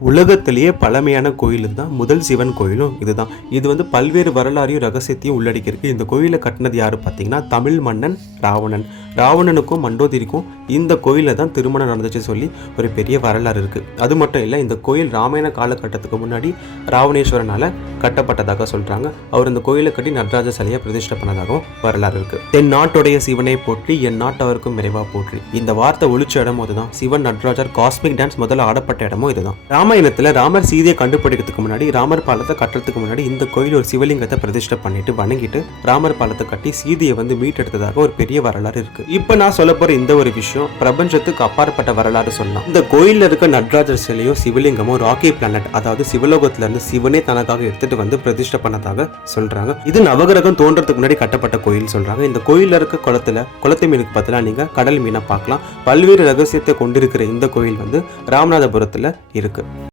உலகத்திலேயே பழமையான கோயில் தான் முதல் சிவன் கோயிலும் இதுதான். இது வந்து பல்வேறு வரலாறையும் ரகசியத்தையும் உள்ளடக்கியிருக்கு. இந்த கோயிலை கட்டினது யாரு பார்த்தீங்கன்னா தமிழ் மன்னன் ராவணன். ராவணனுக்கும் மண்டோதரிக்கும் இந்த கோயிலில் தான் திருமணம் நடந்துச்சு சொல்லி ஒரு பெரிய வரலாறு இருக்கு. அது மட்டும் இல்லை, இந்த கோயில் ராமாயண காலகட்டத்துக்கு முன்னாடி ராவணேஸ்வரனால கட்டப்பட்டதாக சொல்றாங்க. அவர் இந்த கோயிலை கட்டி நடராஜ சிலையை பிரதிஷ்டை பண்ணதாகவும் வரலாறு இருக்கு. தென் நாட்டுடைய சிவனை போற்றி என் நாட்டவருக்கும் விரைவா போற்றி. இந்த வார்த்தை ஒழிச்ச இடமும் அதுதான். சிவன் நடராஜர் காஸ்மிக் டான்ஸ் முதல்ல ஆடப்பட்ட இடமும் இதுதான். ராமாயணத்துல ராமர் சீதையை கண்டுபிடிக்கிறதுக்கு முன்னாடி, ராமர் பாலத்தை கட்டுறதுக்கு முன்னாடி இந்த கோயில் ஒரு சிவலிங்கத்தை பிரதிஷ்டை பண்ணிட்டு வணங்கிட்டு ராமர் பாலத்தை கட்டி சீதையை வந்து மீட்டெடுத்ததாக ஒரு பெரிய வரலாறு இருக்கு. இப்ப நான் சொல்ல போற இந்த ஒரு விஷயம் பிரபஞ்சத்துக்கு அப்பாற்பட்ட வரலாறு சொல்லலாம். இந்த கோயில்ல இருக்க நடராஜர் சிலையோ சிவலிங்கமோ ராக்கி பிளானட், அதாவது சிவலோகத்துல இருந்து சிவனே தனக்காக எடுத்துட்டு வந்து பிரதிஷ்டை பண்ணதாக சொல்றாங்க. இது நவகிரகம் தோன்றதுக்கு முன்னாடி கட்டப்பட்ட கோயில் சொல்றாங்க. இந்த கோயில்ல இருக்க குளத்து மீனுக்கு பதிலா நீங்க கடல் மீனை பார்க்கலாம். பல்வேறு ரகசியத்தை கொண்டிருக்கிற இந்த கோயில் வந்து ராமநாதபுரத்துல இருக்கு.